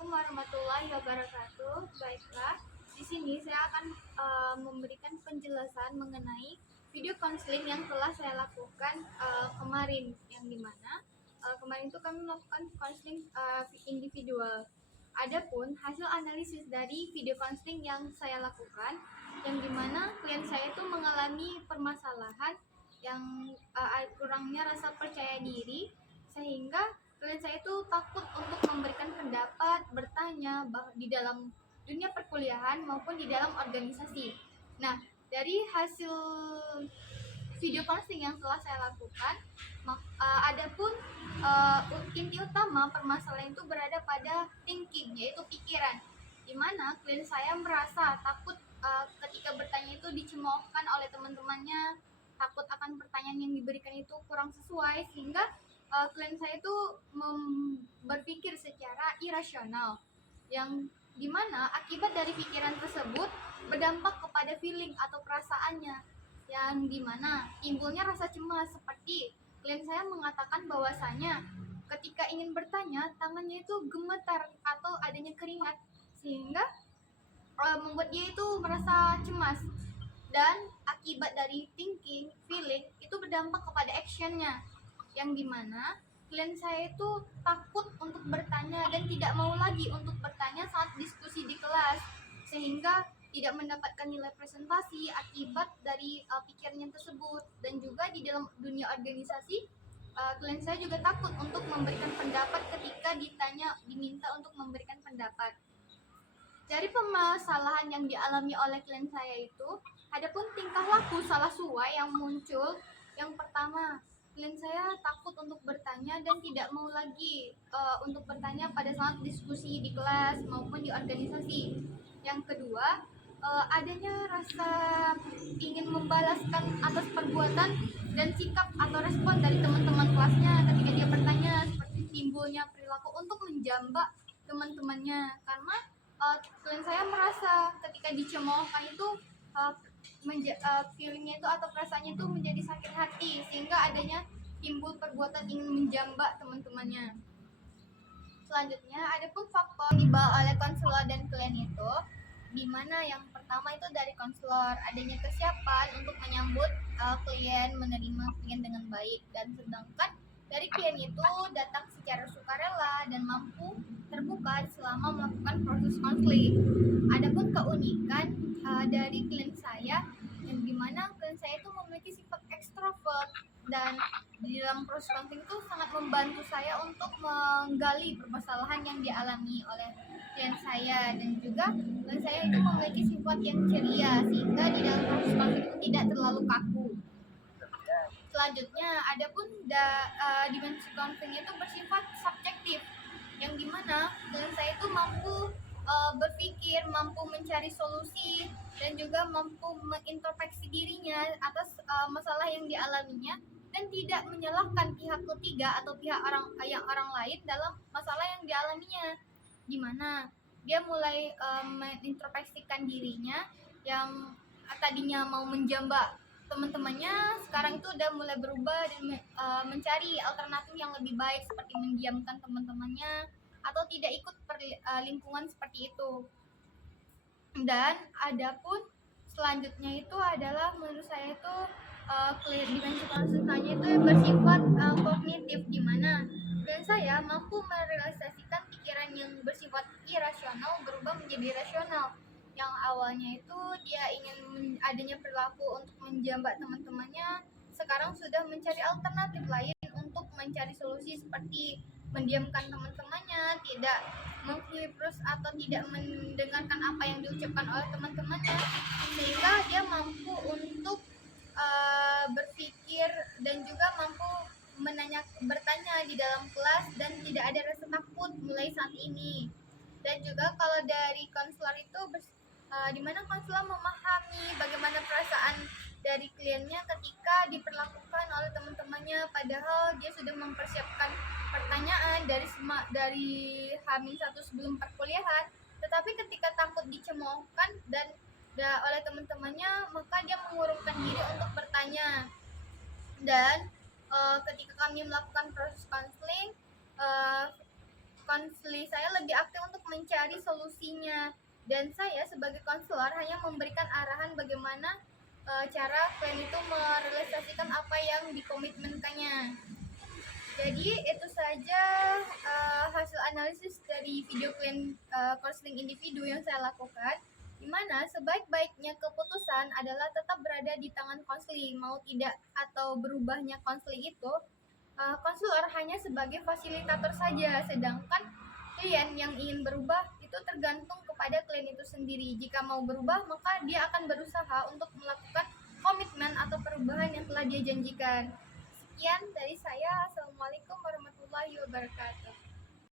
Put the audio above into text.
Assalamualaikum warahmatullahi wabarakatuh. Baiklah, di sini saya akan memberikan penjelasan mengenai video konseling yang telah saya lakukan kemarin, yang dimana kemarin itu kami melakukan konseling individual. Adapun hasil analisis dari video konseling yang saya lakukan, yang dimana klien saya itu mengalami permasalahan yang kurangnya rasa percaya diri, sehingga klien saya itu takut untuk memberikan pendapat, bertanya di dalam dunia perkuliahan maupun di dalam organisasi. Nah, dari hasil video konseling yang telah saya lakukan, adapun inti utama permasalahan itu berada pada thinking, yaitu pikiran, di mana klien saya merasa takut ketika bertanya itu dicemoohkan oleh teman-temannya, takut akan pertanyaan yang diberikan itu kurang sesuai, sehingga klien saya itu berpikir secara irasional, yang dimana akibat dari pikiran tersebut berdampak kepada feeling atau perasaannya, yang dimana timbulnya rasa cemas, seperti klien saya mengatakan bahwasanya ketika ingin bertanya tangannya itu gemetar atau adanya keringat, sehingga membuat dia itu merasa cemas. Dan akibat dari thinking, feeling itu berdampak kepada actionnya, yang dimana klien saya itu takut untuk bertanya dan tidak mau lagi untuk bertanya saat diskusi di kelas, sehingga tidak mendapatkan nilai presentasi akibat dari pikirannya tersebut. Dan juga di dalam dunia organisasi, klien saya juga takut untuk memberikan pendapat ketika diminta untuk memberikan pendapat. Dari permasalahan yang dialami oleh klien saya itu, adapun tingkah laku salah suai yang muncul. Yang pertama, klien saya takut untuk bertanya dan tidak mau lagi untuk bertanya pada saat diskusi di kelas maupun di organisasi. Yang kedua, adanya rasa ingin membalaskan atas perbuatan dan sikap atau respon dari teman-teman kelasnya ketika dia bertanya, seperti timbulnya perilaku untuk menjambak teman-temannya, karena klien saya merasa ketika dicemoohkan itu feelingnya itu atau perasaannya itu menjadi sakit hati, sehingga adanya timbul perbuatan ingin menjambak teman-temannya. Selanjutnya, ada pun faktor dibawa oleh konselor dan klien itu, di mana yang pertama itu dari konselor, adanya kesiapan untuk menyambut klien, menerima klien dengan baik, dan sedangkan dari klien itu datang secara sukarela dan mampu terbuka selama melakukan proses konseling. Adapun keunikan dari klien saya, yang dimana klien saya itu memiliki sifat ekstrovert, dan di dalam proses konseling itu sangat membantu saya untuk menggali permasalahan yang dialami oleh klien saya, dan juga klien saya itu memiliki sifat yang ceria, sehingga di dalam proses konseling itu tidak terlalu kaku. Selanjutnya, adapun dimensi konseling itu bersifat subjektif, yang dimana klien saya itu mampu berpikir, mampu mencari solusi, dan juga mampu mengintrospeksi dirinya atas masalah yang dialaminya, dan tidak menyalahkan pihak ketiga atau pihak orang lain dalam masalah yang dialaminya, dimana dia mulai mengintrospeksikan dirinya, yang tadinya mau menjambak teman-temannya, sekarang itu udah mulai berubah dan mencari alternatif yang lebih baik, seperti mendiamkan teman-temannya atau tidak ikut lingkungan seperti itu. Dan adapun selanjutnya itu adalah, menurut saya itu dimensi konsultanya itu bersifat kognitif, di mana dan saya mampu merealisasikan pikiran yang bersifat irasional berubah menjadi rasional. Yang awalnya itu dia ingin adanya perilaku untuk menjambak teman-temannya, sekarang sudah mencari alternatif lain untuk mencari solusi, seperti mendiamkan teman-temannya, tidak mengkritik atau tidak mendengarkan apa yang diucapkan oleh teman-temannya, sehingga dia mampu untuk berpikir dan juga mampu bertanya di dalam kelas dan tidak ada rasa takut mulai saat ini. Dan juga kalau dari konselor itu di mana konselor memahami bagaimana perasaan dari kliennya ketika diperlakukan oleh teman-temannya, padahal dia sudah mempersiapkan pertanyaan dari H-1 sebelum perkuliahan, tetapi ketika takut dicemoohkan dan oleh teman-temannya, maka dia mengurungkan diri untuk bertanya. Dan ketika kami melakukan proses konseling, konseling saya lebih aktif untuk mencari solusinya, dan saya sebagai konselor hanya memberikan arahan bagaimana cara klien itu merealisasikan apa yang dikomitmenkannya. Jadi itu saja hasil analisis dari video klien konseling individu yang saya lakukan, di mana sebaik-baiknya keputusan adalah tetap berada di tangan konseling. Mau tidak atau berubahnya konseling itu, konselor hanya sebagai fasilitator saja, sedangkan klien yang ingin berubah itu tergantung kepada klien itu sendiri. Jika mau berubah, maka dia akan berusaha untuk melakukan komitmen atau perubahan yang telah dia janjikan. Sekian dari saya. Assalamualaikum warahmatullahi wabarakatuh.